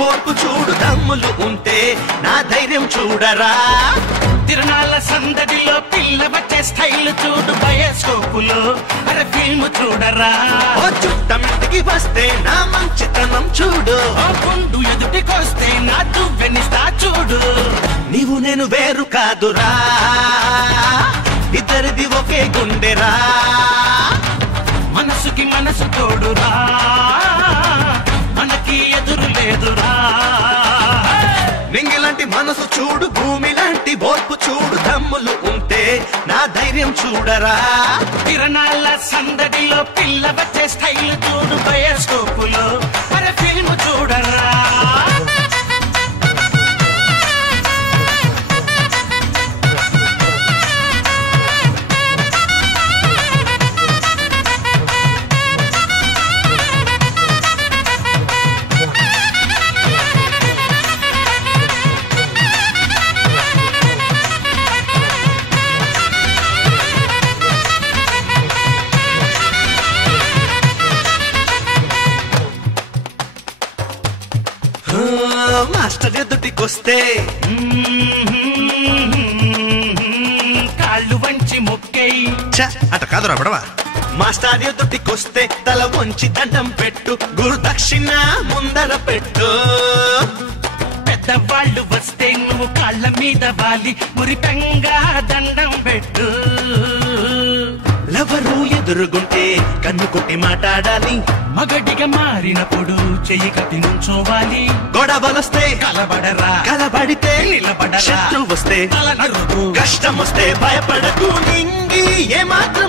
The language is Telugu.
ఓర్పు చూడు దమ్ములు ఉంటే నా ధైర్యం చూడరా తిరణాల సందడిలో పిల్ల వచ్చే స్టైల్ చూడు బయోస్కోపులో అరే ఫిల్మ్ చూడరా ఓ చుట్టమిటికి వస్తే నా మంచితనం చూడు ఓ గుండు ఎదుటికొస్తే నా దువ్వెనిస్తా చూడు నీవు నేను వేరు కాదురా ఇద్దరిది ఒకే గుండెరా మనసుకి మనసు తోడురా మనకి ఎదురు లేదురా నింగిలాంటి మనసు చూడు భూమి లాంటి ఓర్పు చూడు దమ్ములు ఉంటే నా ధైర్యం చూడరా తిరణాల సందడిలో పిల్ల వచ్చే స్టైల్ చూడు బయోస్కోపులో అరే ఫిల్మ్ చూడరా మాస్టర్ ఎదుటికొస్తే కాళ్ళు వంచి మొక్కై అట కాదురా బడవా మాస్టర్ ఎదుటికొస్తే తల వంచి దండం పెట్టు గురు దక్షిణ ముందర పెట్టు పెద్దవాళ్ళు వస్తే నువ్వు కాళ్ళ మీద వాలి మురిపెంగా దండం పెట్టు లవరు ఎదురుగుంటే కన్ను కొట్టి మాట్లాడాలి మగడిగా మారినప్పుడు చెయ్యి కట్టి నుంచోవాలి గొడవలొస్తే కలబడరా కలబడితే నిలబడరా శత్రు వస్తే తల నరుకు కష్టం వస్తే భయపడకు నింగి ఏమాత్రం